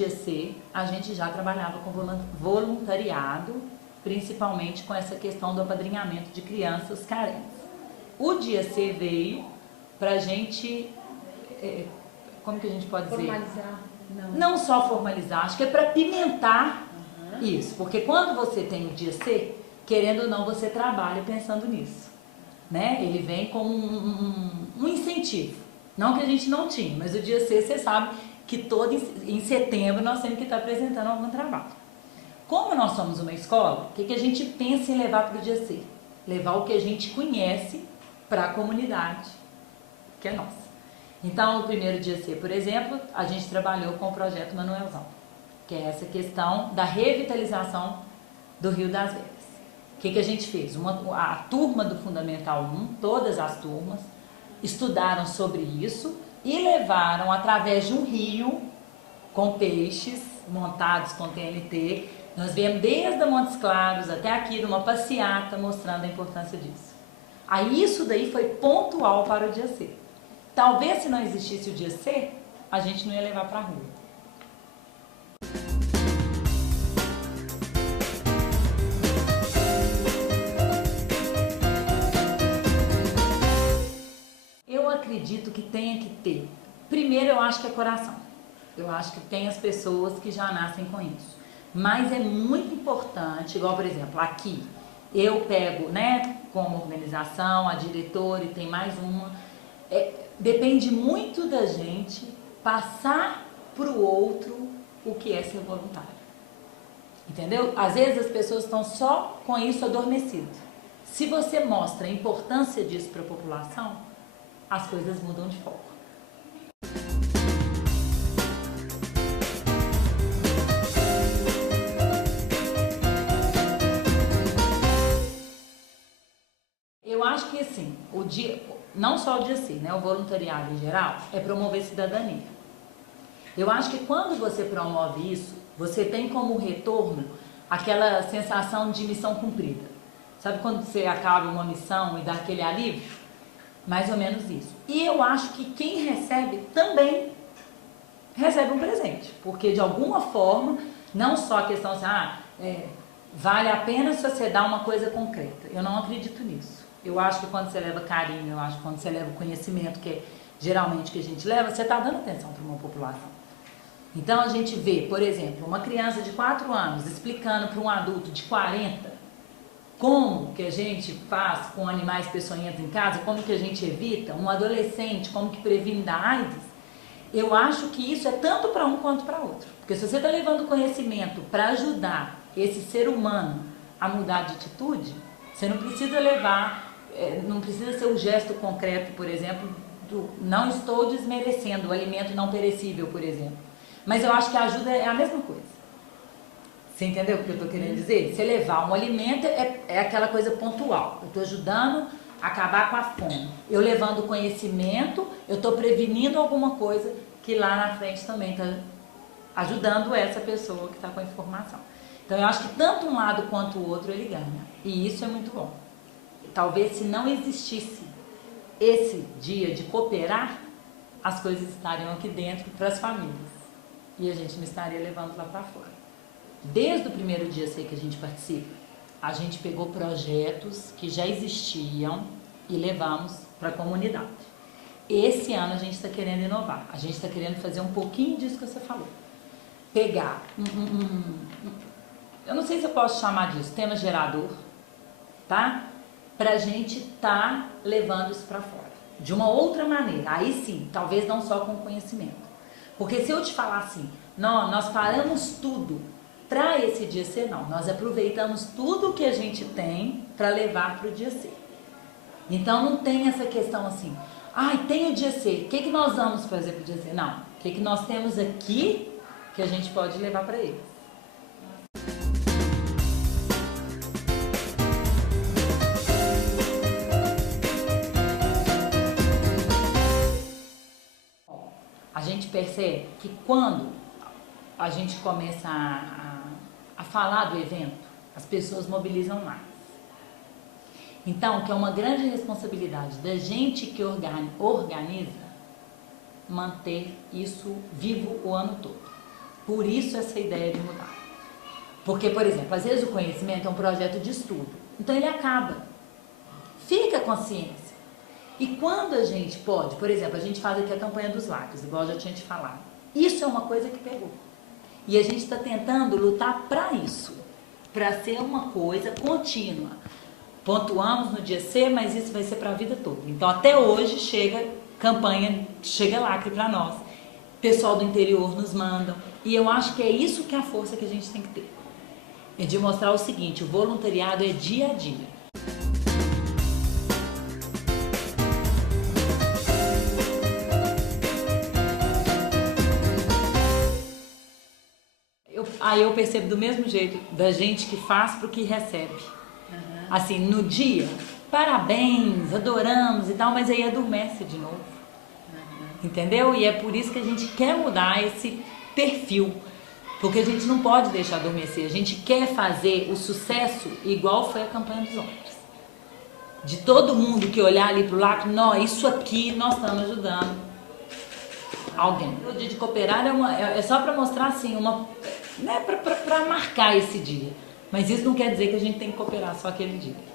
dia C, a gente já trabalhava com voluntariado, principalmente com essa questão do apadrinhamento de crianças carentes. O dia C veio para a gente, como que a gente pode dizer? Formalizar. Não só formalizar, acho que é para pimentar isso, porque quando você tem o dia C, querendo ou não, você trabalha pensando nisso, né? Ele vem como um incentivo, não que a gente não tinha, mas o dia C, você sabe que todo em setembro nós temos que estar apresentando algum trabalho. Como nós somos uma escola, o que a gente pensa em levar para o dia C? Levar o que a gente conhece para a comunidade, que é nossa. Então, no primeiro dia C, por exemplo, a gente trabalhou com o projeto Manuelzão, que é essa questão da revitalização do Rio das Velhas. O que a gente fez? A turma do Fundamental 1, todas as turmas, estudaram sobre isso e levaram, através de um rio, com peixes montados com TNT, nós viemos desde a Montes Claros até aqui, numa passeata, mostrando a importância disso. Aí isso daí foi pontual para o dia C. Talvez se não existisse o dia C, a gente não ia levar para a rua. Eu acredito que tenha que ter. Primeiro, eu acho que é coração. Eu acho que tem as pessoas que já nascem com isso. Mas é muito importante, igual por exemplo, aqui, eu pego, né, como organização, a diretora e tem mais uma, depende muito da gente passar para o outro o que é ser voluntário. Entendeu? Às vezes as pessoas estão só com isso adormecido. Se você mostra a importância disso para a população, as coisas mudam de foco. Eu acho que assim, o dia, não só o dia C, né, o voluntariado em geral, é promover cidadania. Eu acho que quando você promove isso, você tem como retorno aquela sensação de missão cumprida. Sabe quando você acaba uma missão e dá aquele alívio? Mais ou menos isso. E eu acho que quem recebe também recebe um presente, porque de alguma forma, não só a questão assim, vale a pena se você dá uma coisa concreta. Eu não acredito nisso. Eu acho que quando você leva carinho, eu acho que quando você leva o conhecimento, que é geralmente que a gente leva, você está dando atenção para uma população. Então a gente vê, por exemplo, uma criança de 4 anos explicando para um adulto de 40 como que a gente faz com animais peçonhentos em casa, como que a gente evita, um adolescente, como que previne da AIDS. Eu acho que isso é tanto para um quanto para outro. Porque se você está levando conhecimento para ajudar esse ser humano a mudar de atitude, você não precisa levar, não precisa ser o gesto concreto, por exemplo, não estou desmerecendo o alimento não perecível, por exemplo. Mas eu acho que a ajuda é a mesma coisa. Você entendeu o que eu estou querendo dizer? Você levar um alimento é aquela coisa pontual. Eu estou ajudando a acabar com a fome. Eu levando conhecimento, eu estou prevenindo alguma coisa que lá na frente também está ajudando essa pessoa que está com a informação. Então eu acho que tanto um lado quanto o outro ele ganha. E isso é muito bom. Talvez se não existisse esse dia de cooperar, as coisas estariam aqui dentro para as famílias. E a gente não estaria levando lá para fora. Desde o primeiro dia C que a gente participa, a gente pegou projetos que já existiam e levamos para a comunidade. Esse ano a gente está querendo inovar, a gente está querendo fazer um pouquinho disso que você falou. Pegar eu não sei se eu posso chamar disso, tema gerador, tá? Para a gente estar levando isso para fora. De uma outra maneira, aí sim, talvez não só com conhecimento. Porque se eu te falar assim, não, nós paramos tudo para esse dia C, não. Nós aproveitamos tudo que a gente tem para levar para o dia C. Então não tem essa questão assim, tem o dia C, o que nós vamos fazer para o dia C? Não, o que nós temos aqui que a gente pode levar para eles. A gente percebe que quando a gente começa a falar do evento, as pessoas mobilizam mais. Então, que é uma grande responsabilidade da gente que organiza, manter isso vivo o ano todo. Por isso essa ideia de mudar. Porque, por exemplo, às vezes o conhecimento é um projeto de estudo. Então ele acaba. Fica a consciência. E quando a gente pode, por exemplo, a gente faz aqui a campanha dos lápis, igual eu já tinha te falado. Isso é uma coisa que pegou. E a gente está tentando lutar para isso. Para ser uma coisa contínua. Pontuamos no dia C, mas isso vai ser para a vida toda. Então até hoje chega campanha, chega lacre para nós. Pessoal do interior nos mandam. E eu acho que é isso que é a força que a gente tem que ter. É de mostrar o seguinte, o voluntariado é dia a dia. Aí eu percebo do mesmo jeito da gente que faz para o que recebe. Assim, no dia, parabéns, adoramos e tal, mas aí adormece de novo. Entendeu? E é por isso que a gente quer mudar esse perfil. Porque a gente não pode deixar adormecer. A gente quer fazer o sucesso igual foi a campanha dos homens. De todo mundo que olhar ali pro lado, não, isso aqui nós estamos ajudando alguém. O dia de cooperar é só para mostrar assim, né, para marcar esse dia. Mas isso não quer dizer que a gente tem que cooperar só aquele dia.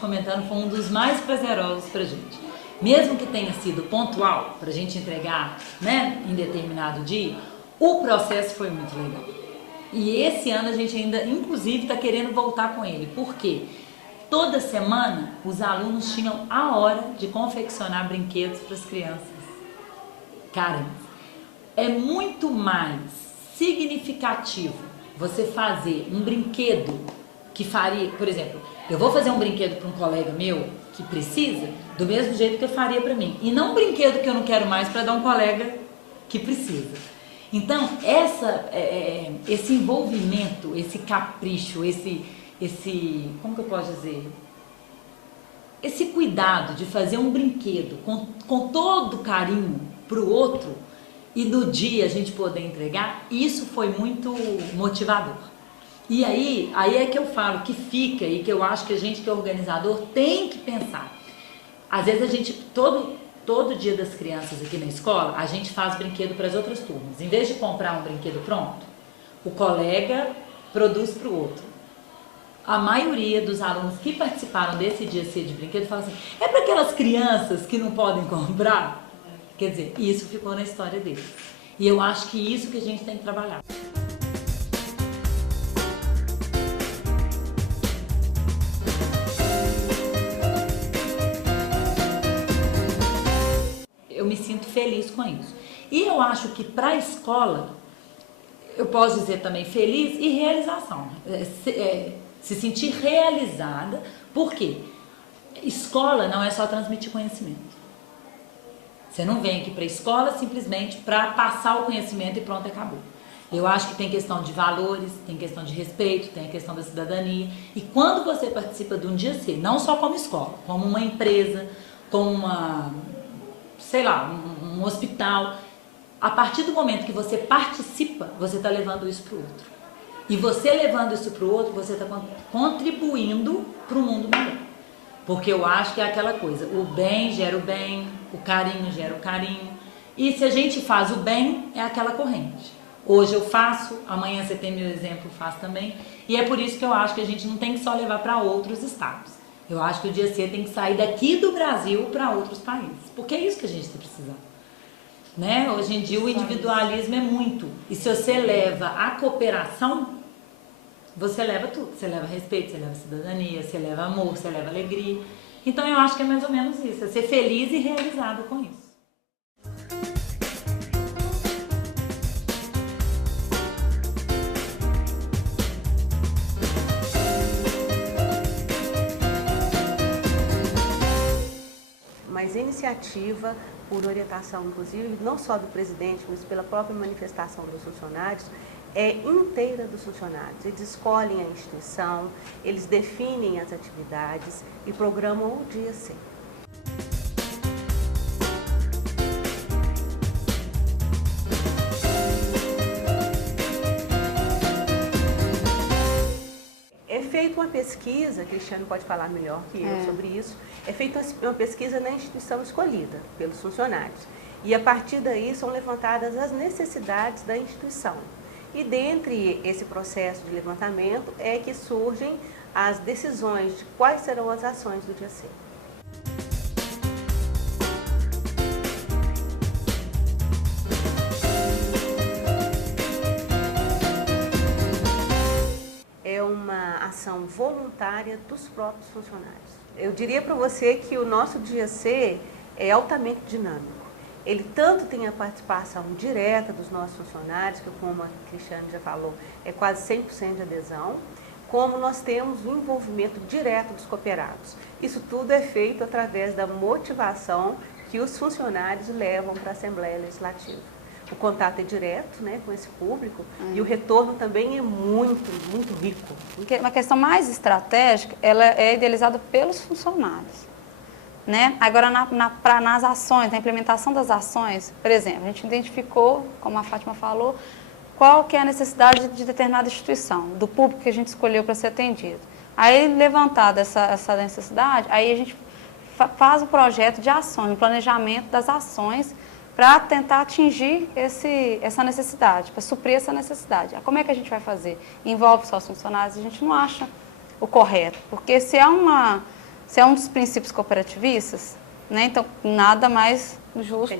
Comentando, foi um dos mais prazerosos pra gente. Mesmo que tenha sido pontual, pra gente entregar, né, em determinado dia, o processo foi muito legal. E esse ano a gente ainda, inclusive, está querendo voltar com ele. Por quê? Toda semana os alunos tinham a hora de confeccionar brinquedos para as crianças. Cara, é muito mais significativo você fazer um brinquedo que faria, por exemplo, eu vou fazer um brinquedo para um colega meu que precisa, do mesmo jeito que eu faria para mim. E não um brinquedo que eu não quero mais para dar a um colega que precisa. Então, esse envolvimento, esse capricho, como que eu posso dizer? Esse cuidado de fazer um brinquedo com todo carinho para o outro e no dia a gente poder entregar, isso foi muito motivador. E aí é que eu falo que fica e que eu acho que a gente que é organizador tem que pensar. Às vezes a gente, todo dia das crianças aqui na escola, a gente faz brinquedo para as outras turmas. Em vez de comprar um brinquedo pronto, o colega produz para o outro. A maioria dos alunos que participaram desse dia C de brinquedo fala assim, é para aquelas crianças que não podem comprar? Quer dizer, isso ficou na história deles. E eu acho que isso que a gente tem que trabalhar. Eu me sinto feliz com isso. E eu acho que para a escola, eu posso dizer também feliz e realização. Se sentir realizada. Por quê? Escola não é só transmitir conhecimento. Você não vem aqui para a escola simplesmente para passar o conhecimento e pronto, acabou. Eu acho que tem questão de valores, tem questão de respeito, tem a questão da cidadania. E quando você participa de um dia C, não só como escola, como uma empresa, como um hospital, a partir do momento que você participa, você está levando isso para o outro. E você levando isso para o outro, você está contribuindo para o mundo melhor. Porque eu acho que é aquela coisa, o bem gera o bem, o carinho gera o carinho. E se a gente faz o bem, é aquela corrente. Hoje eu faço, amanhã você tem meu exemplo, faço também. E é por isso que eu acho que a gente não tem que só levar para outros estados. Eu acho que o dia C tem que sair daqui do Brasil para outros países. Porque é isso que a gente está precisando. Né? Hoje em dia o individualismo é muito. E se você leva a cooperação, você leva tudo. Você leva respeito, você leva cidadania, você leva amor, você leva alegria. Então eu acho que é mais ou menos isso. É ser feliz e realizado com isso. Mas iniciativa, por orientação, inclusive, não só do presidente, mas pela própria manifestação dos funcionários, é inteira dos funcionários. Eles escolhem a instituição, eles definem as atividades e programam o dia C. É feita uma pesquisa, Cristiano pode falar melhor que eu sobre isso, é feita uma pesquisa na instituição escolhida pelos funcionários. E a partir daí são levantadas as necessidades da instituição. E dentre esse processo de levantamento é que surgem as decisões de quais serão as ações do dia C. É uma ação voluntária dos próprios funcionários. Eu diria para você que o nosso dia C é altamente dinâmico. Ele tanto tem a participação direta dos nossos funcionários, que como a Cristiane já falou, é quase 100% de adesão, como nós temos o envolvimento direto dos cooperados. Isso tudo é feito através da motivação que os funcionários levam para a Assembleia Legislativa. O contato é direto, né, com esse público e o retorno também é muito rico. Uma questão mais estratégica, ela é idealizada pelos funcionários. Né? Agora, nas ações, na implementação das ações, por exemplo, a gente identificou, como a Fátima falou, qual que é a necessidade de determinada instituição, do público que a gente escolheu para ser atendido. Aí, levantada essa necessidade, aí a gente faz o projeto de ações, o planejamento das ações para tentar atingir essa necessidade, para suprir essa necessidade. Como é que a gente vai fazer? Envolve só os funcionários? A gente não acha o correto, porque se é um dos princípios cooperativistas, né, então nada mais justo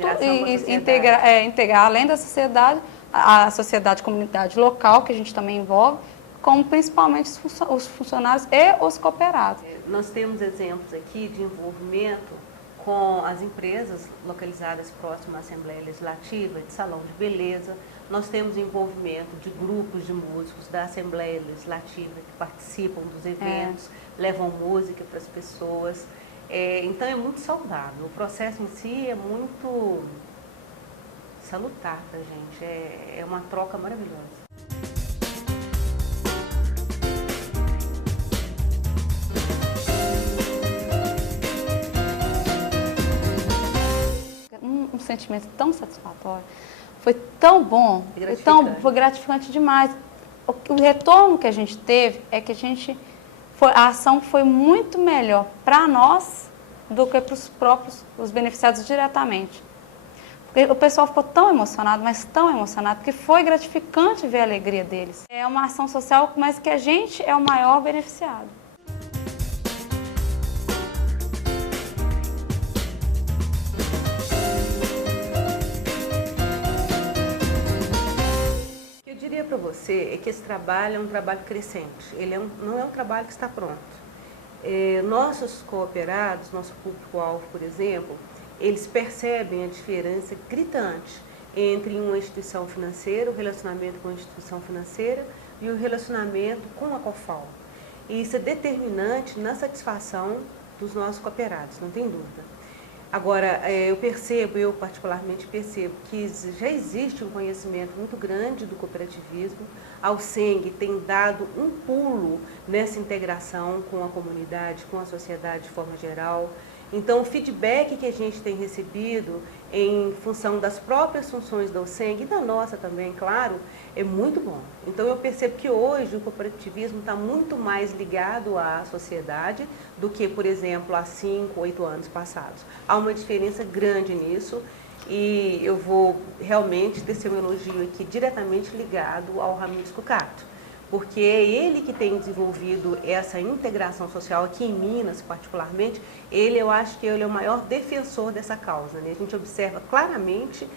integrar além da sociedade, a sociedade, comunidade local, que a gente também envolve, como principalmente os funcionários e os cooperados. Nós temos exemplos aqui de envolvimento com as empresas localizadas próximas à Assembleia Legislativa, de salão de beleza. Nós temos envolvimento de grupos de músicos da Assembleia Legislativa que participam dos eventos, levam música para as pessoas. Então é muito saudável. O processo em si é muito salutar para a gente. É uma troca maravilhosa. Um sentimento tão satisfatório, foi tão bom, foi gratificante demais. O retorno que a gente teve é que a ação foi muito melhor para nós do que para os beneficiados diretamente. Porque o pessoal ficou tão emocionado, mas tão emocionado, que foi gratificante ver a alegria deles. É uma ação social, mas que a gente é o maior beneficiado. Para você é que esse trabalho é um trabalho crescente, ele não é um trabalho que está pronto. Nossos cooperados, nosso público-alvo, por exemplo, eles percebem a diferença gritante entre uma instituição financeira, o relacionamento com a instituição financeira e o relacionamento com a COFAL. E isso é determinante na satisfação dos nossos cooperados, não tem dúvida. Agora, eu particularmente percebo que já existe um conhecimento muito grande do cooperativismo. A USENG tem dado um pulo nessa integração com a comunidade, com a sociedade de forma geral. Então, o feedback que a gente tem recebido em função das próprias funções da USENG e da nossa também, claro, é muito bom. Então, eu percebo que hoje o cooperativismo está muito mais ligado à sociedade do que, por exemplo, há 5, 8 anos passados. Há uma diferença grande nisso e eu vou realmente tecer um elogio aqui diretamente ligado ao Ramires Cucato, porque é ele que tem desenvolvido essa integração social aqui em Minas, particularmente. Eu acho que ele é o maior defensor dessa causa, né? A gente observa claramente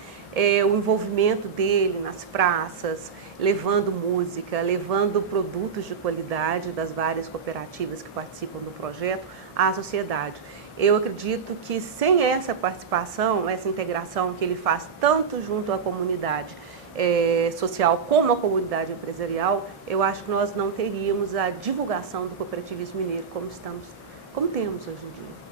o envolvimento dele nas praças, levando música, levando produtos de qualidade das várias cooperativas que participam do projeto à sociedade. Eu acredito que sem essa participação, essa integração que ele faz tanto junto à comunidade social como a comunidade empresarial, eu acho que nós não teríamos a divulgação do cooperativismo mineiro como temos hoje em dia.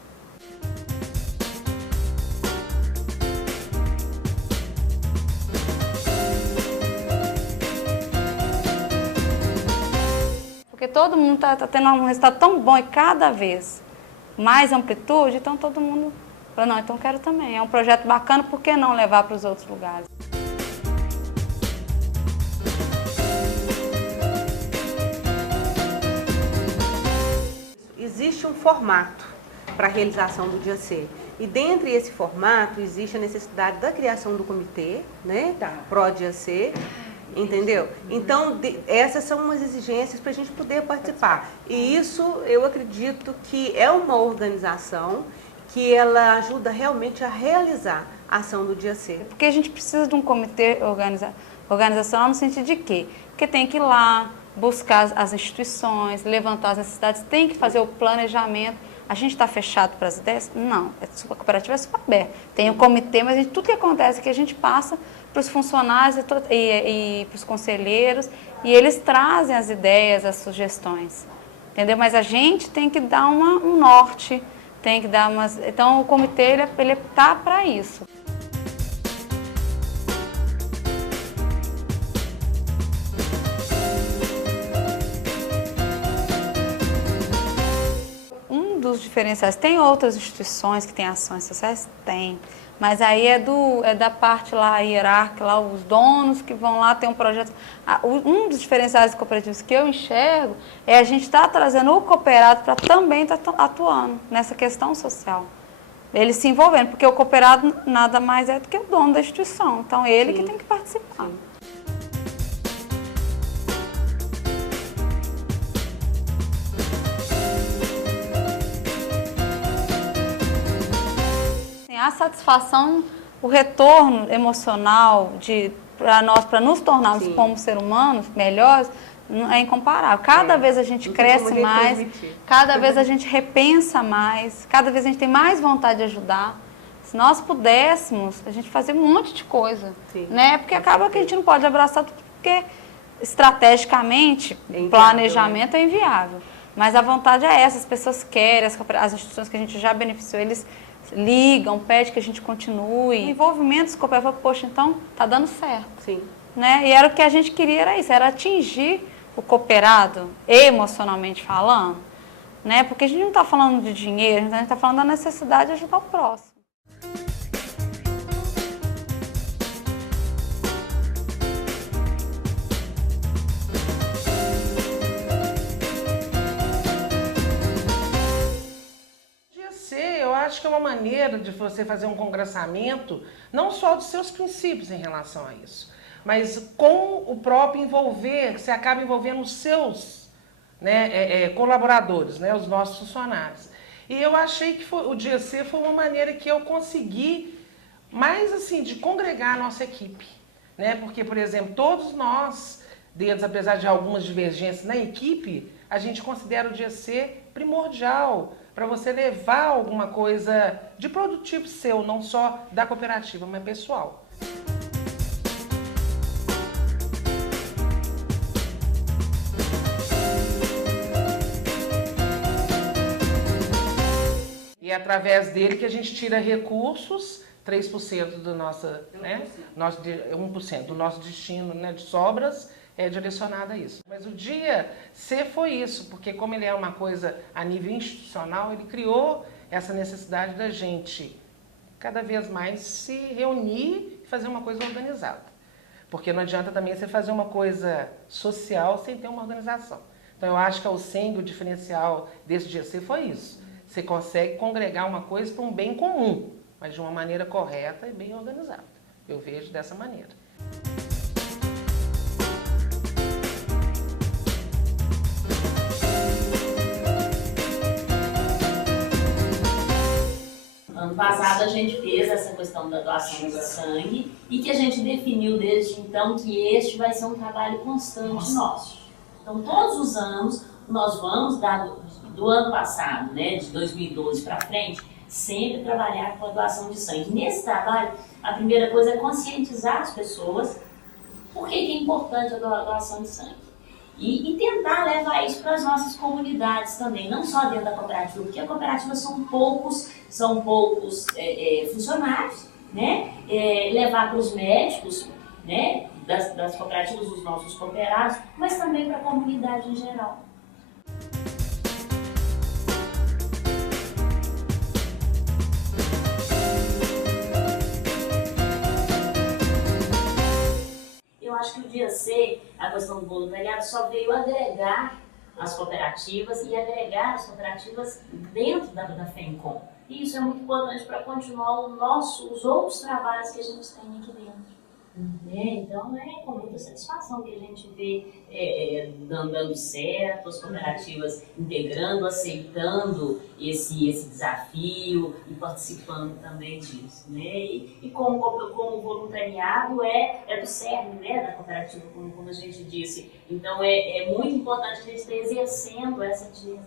Porque todo mundo está tendo um resultado tão bom e cada vez mais amplitude, então todo mundo falou, não, então quero também. É um projeto bacana, por que não levar para os outros lugares? existe um formato para a realização do dia C. E dentre esse formato existe a necessidade da criação do comitê, né? Pró-dia C, entendeu? Então, essas são umas exigências para a gente poder participar. E isso, eu acredito que é uma organização que ela ajuda realmente a realizar a ação do dia C. Porque a gente precisa de um comitê organizacional no sentido de quê? Porque tem que ir lá, buscar as instituições, levantar as necessidades, tem que fazer o planejamento. A gente está fechado para as ideias? Não, a cooperativa é super aberta. Tem um comitê, mas tudo que acontece aqui a gente passa para os funcionários e para os conselheiros e eles trazem as ideias, as sugestões, entendeu? Mas a gente tem que dar um norte, tem que dar umas... Então o comitê ele está para isso. Dos diferenciais. Tem outras instituições que têm ações sociais? Tem. Mas aí é da parte lá hierárquica, lá os donos que vão lá, tem um projeto. Um dos diferenciais cooperativos que eu enxergo é a gente estar trazendo o cooperado para também estar atuando nessa questão social. Ele se envolvendo, porque o cooperado nada mais é do que o dono da instituição. Então, ele que tem que participar. Sim. A satisfação, o retorno emocional para nos tornarmos como seres humanos melhores é incomparável. Cada vez a gente cresce mais, cada vez a gente repensa mais, cada vez a gente tem mais vontade de ajudar. Se nós pudéssemos, a gente fazia um monte de coisa, né? Porque acaba que a gente não pode abraçar tudo, porque estrategicamente o planejamento é inviável. Mas a vontade é essa, as pessoas querem, as instituições que a gente já beneficiou, eles ligam, pedem que a gente continue. O envolvimento dos cooperativos, poxa, então tá dando certo. Sim. Né? E era o que a gente queria, era isso, era atingir o cooperado, emocionalmente falando, né? Porque a gente não está falando de dinheiro, a gente está falando da necessidade de ajudar o próximo. Acho que é uma maneira de você fazer um congressamento, não só dos seus princípios em relação a isso, mas com o próprio envolver, você acaba envolvendo os seus colaboradores, né, os nossos funcionários. E eu achei que o dia C foi uma maneira que eu consegui, mais assim, de congregar a nossa equipe. Né? Porque, por exemplo, todos nós, apesar de algumas divergências na equipe, a gente considera o dia C primordial para você levar alguma coisa de produtivo seu, não só da cooperativa, mas pessoal. E é através dele que a gente tira recursos, 3% do nosso, 1% do nosso destino, né, de sobras, é direcionado a isso. Mas o dia C foi isso, porque como ele é uma coisa a nível institucional, ele criou essa necessidade da gente cada vez mais se reunir e fazer uma coisa organizada. Porque não adianta também você fazer uma coisa social sem ter uma organização. Então eu acho que o SENG, o diferencial desse dia C foi isso. Você consegue congregar uma coisa para um bem comum, mas de uma maneira correta e bem organizada. Eu vejo dessa maneira. Ano passado a gente fez essa questão da doação de sangue e que a gente definiu desde então que este vai ser um trabalho constante nosso. Então todos os anos nós vamos dar, do ano passado, né, de 2012 para frente, sempre trabalhar com a doação de sangue. Nesse trabalho, a primeira coisa é conscientizar as pessoas por que é importante a doação de sangue. E tentar levar isso para as nossas comunidades também, não só dentro da cooperativa, porque a cooperativa são poucos funcionários, né? Levar para os médicos, né? das cooperativas, dos nossos cooperados, mas também para a comunidade em geral. Eu acho que o dia C, a questão do voluntariado, só veio agregar as cooperativas e agregar as cooperativas dentro da FENCOM. E isso é muito importante para continuar os outros trabalhos que a gente tem aqui dentro. Então é com muita satisfação que a gente vê dando certo, as cooperativas integrando, aceitando esse desafio e participando também disso. E como o voluntariado é do cerne da cooperativa, como a gente disse. Então é muito importante a gente estar exercendo essa atividade.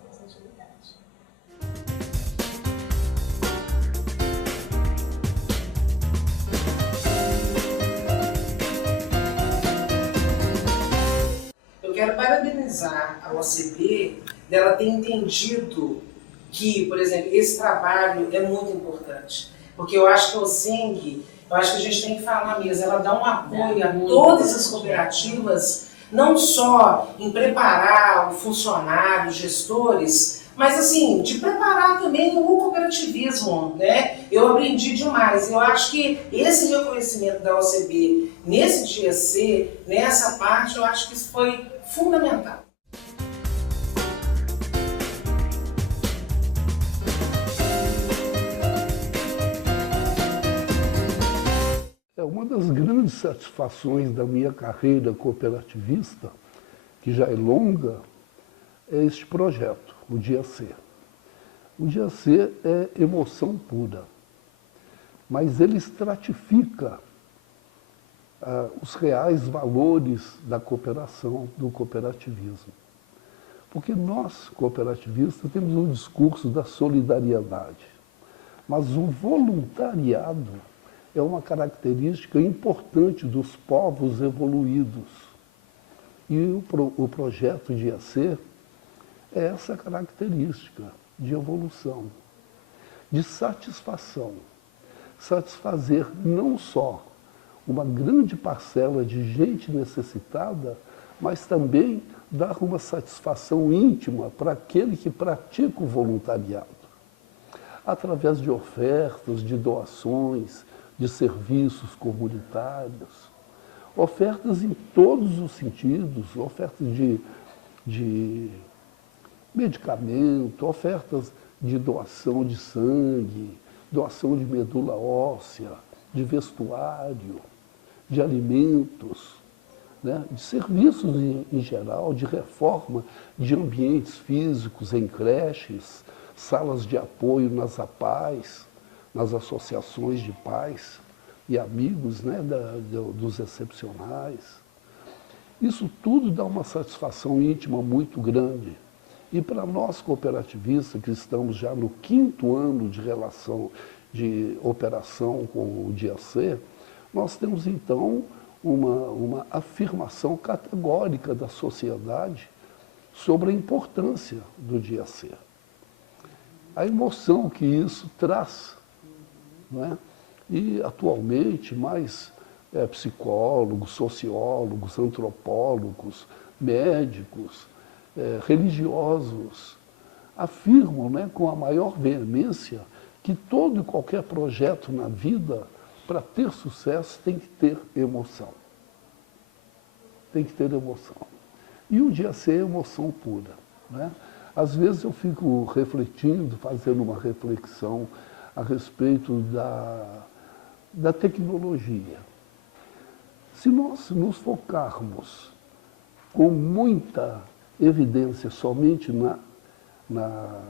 Eu quero parabenizar a OCB dela ter entendido que, por exemplo, esse trabalho é muito importante. Porque eu acho que a OSENG, eu acho que a gente tem que falar mesmo, ela dá um apoio a todas as cooperativas, não só em preparar o funcionário, os gestores, mas assim, de preparar também o cooperativismo, né? Eu aprendi demais. Eu acho que esse reconhecimento da OCB nesse dia C, nessa parte, eu acho que isso foi fundamental. Uma das grandes satisfações da minha carreira cooperativista, que já é longa, é este projeto, o Dia C. O Dia C é emoção pura, mas ele estratifica os reais valores da cooperação, do cooperativismo. Porque nós, cooperativistas, temos um discurso da solidariedade, mas o voluntariado é uma característica importante dos povos evoluídos. E o projeto Dia C é essa característica de evolução, de satisfação. Satisfazer não só uma grande parcela de gente necessitada, mas também dar uma satisfação íntima para aquele que pratica o voluntariado, através de ofertas, de doações, de serviços comunitários, ofertas em todos os sentidos, ofertas de medicamento, ofertas de doação de sangue, doação de medula óssea, de vestuário, de alimentos, né? De serviços em geral, de reforma de ambientes físicos em creches, salas de apoio nas APAES, nas associações de pais e amigos, né, dos excepcionais. Isso tudo dá uma satisfação íntima muito grande. E para nós cooperativistas, que estamos já no 5º ano de relação, de operação com o Dia C, nós temos então uma afirmação categórica da sociedade sobre a importância do Dia C. A emoção que isso traz, não é? E atualmente mais psicólogos, sociólogos, antropólogos, médicos, religiosos afirmam, né, com a maior veemência que todo e qualquer projeto na vida, para ter sucesso, tem que ter emoção. Tem que ter emoção. E o Dia C é emoção pura, né? Às vezes eu fico refletindo, fazendo uma reflexão a respeito da tecnologia. Se nós nos focarmos com muita evidência somente na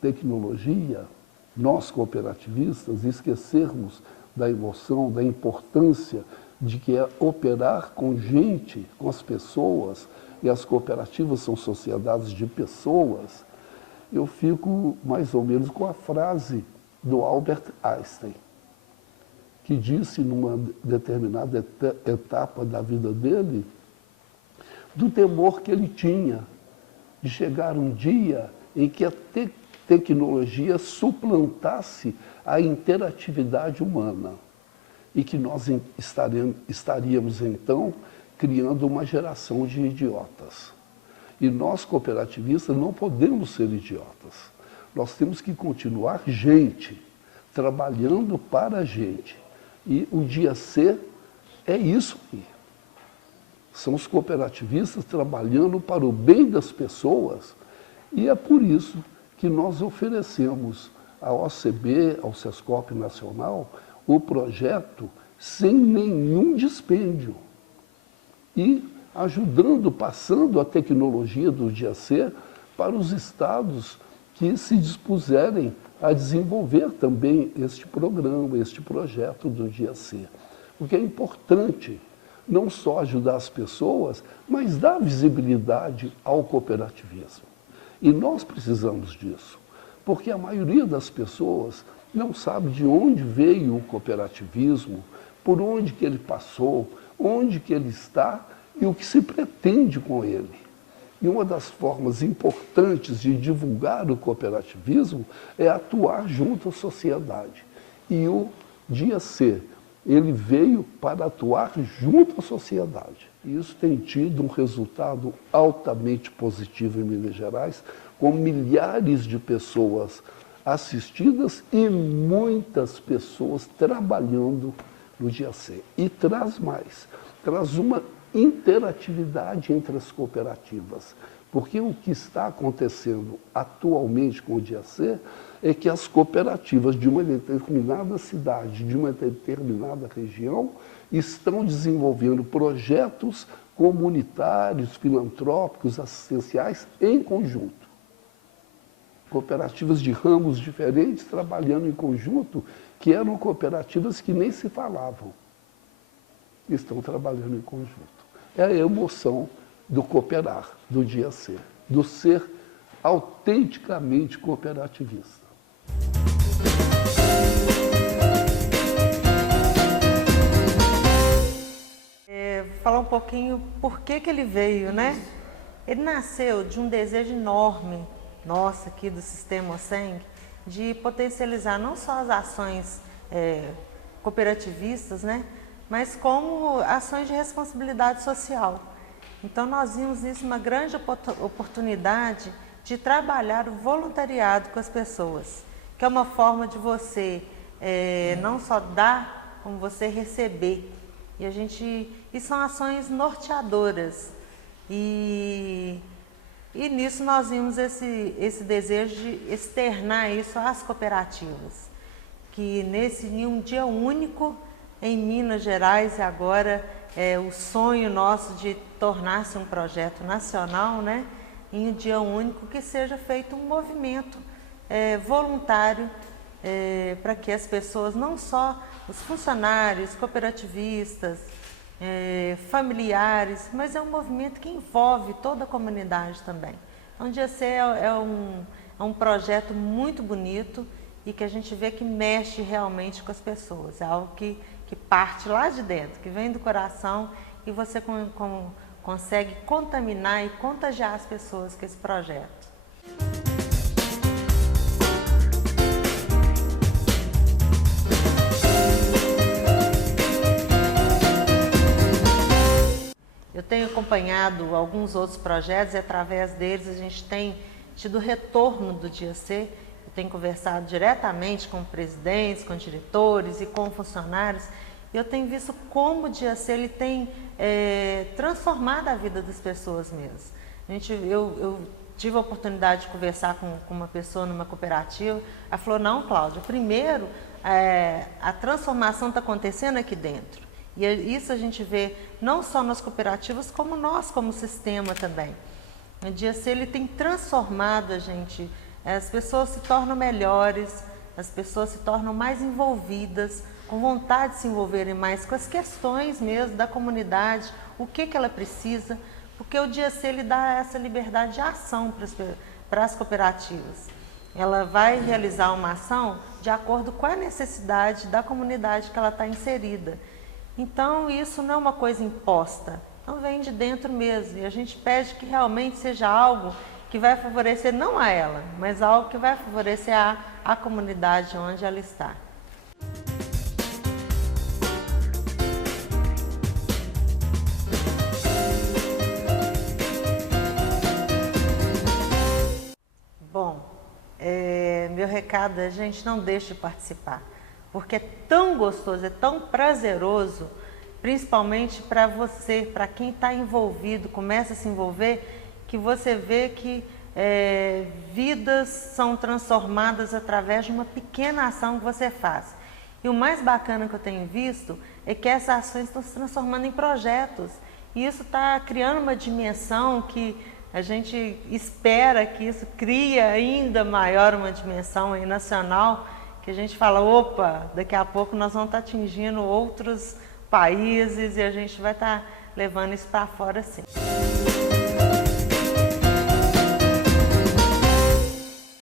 tecnologia, nós cooperativistas, esquecermos da emoção, da importância de que é operar com gente, com as pessoas, e as cooperativas são sociedades de pessoas, eu fico mais ou menos com a frase do Albert Einstein, que disse numa determinada etapa da vida dele, do temor que ele tinha de chegar um dia em que a tecnologia suplantasse a interatividade humana e que nós estaríamos então criando uma geração de idiotas. E nós, cooperativistas, não podemos ser idiotas. Nós temos que continuar gente, trabalhando para a gente. E o Dia C é isso aqui. são os cooperativistas trabalhando para o bem das pessoas, e é por isso que nós oferecemos à OCB, ao Sescop Nacional, o projeto sem nenhum dispêndio e ajudando, passando a tecnologia do Dia C para os estados que se dispuserem a desenvolver também este programa, este projeto do Dia C. Porque é importante não só ajudar as pessoas, mas dar visibilidade ao cooperativismo. E nós precisamos disso, porque a maioria das pessoas não sabe de onde veio o cooperativismo, por onde que ele passou, onde que ele está e o que se pretende com ele. E uma das formas importantes de divulgar o cooperativismo é atuar junto à sociedade. E o Dia C, ele veio para atuar junto à sociedade. E isso tem tido um resultado altamente positivo em Minas Gerais, com milhares de pessoas assistidas e muitas pessoas trabalhando no Dia C. E traz mais, traz uma interatividade entre as cooperativas, porque o que está acontecendo atualmente com o Dia C é que as cooperativas de uma determinada cidade, de uma determinada região, estão desenvolvendo projetos comunitários, filantrópicos, assistenciais em conjunto. Cooperativas de ramos diferentes trabalhando em conjunto, que eram cooperativas que nem se falavam. Estão trabalhando em conjunto. É a emoção do cooperar, do Dia C, do ser autenticamente cooperativista. Falar um pouquinho por que ele veio, né? Ele nasceu de um desejo enorme, nosso aqui do Sistema OSENG, de potencializar não só as ações cooperativistas, né? Mas como ações de responsabilidade social. Então nós vimos nisso uma grande oportunidade de trabalhar o voluntariado com as pessoas, que é uma forma de você não só dar, como você receber. E são ações norteadoras. E nisso nós vimos esse desejo de externar isso às cooperativas, que em um dia único em Minas Gerais, e agora o sonho nosso de tornar-se um projeto nacional, né? Em um dia único que seja feito um movimento voluntário para que as pessoas, não só os funcionários, cooperativistas, familiares, mas é um movimento que envolve toda a comunidade também. Então, o Dia C é um projeto muito bonito e que a gente vê que mexe realmente com as pessoas. É algo que parte lá de dentro, que vem do coração e você consegue contaminar e contagiar as pessoas com esse projeto. Eu tenho acompanhado alguns outros projetos e através deles a gente tem tido retorno do Dia C. Eu tenho conversado diretamente com presidentes, com diretores e com funcionários. E eu tenho visto como o Dia C ele tem transformado a vida das pessoas mesmo. Eu tive a oportunidade de conversar com uma pessoa numa cooperativa. Ela falou, não, Cláudia, primeiro a transformação está acontecendo aqui dentro. E isso a gente vê não só nas cooperativas, como nós como sistema também. O Dia C ele tem transformado a gente. As pessoas se tornam melhores, as pessoas se tornam mais envolvidas, com vontade de se envolverem mais com as questões mesmo da comunidade, o que ela precisa, porque o Dia C ele dá essa liberdade de ação para as cooperativas. Ela vai realizar uma ação de acordo com a necessidade da comunidade que ela está inserida. Então isso não é uma coisa imposta, não vem de dentro mesmo. E a gente pede que realmente seja algo que vai favorecer não a ela, mas algo que vai favorecer a comunidade onde ela está. Bom, meu recado é: gente, não deixe de participar, porque é tão gostoso, é tão prazeroso principalmente para você, para quem está envolvido, começa a se envolver, que você vê que vidas são transformadas através de uma pequena ação que você faz. E o mais bacana que eu tenho visto é que essas ações estão se transformando em projetos. E isso está criando uma dimensão que a gente espera que isso crie ainda maior uma dimensão aí nacional, que a gente fala, opa, daqui a pouco nós vamos estar atingindo outros países e a gente vai estar levando isso para fora sim.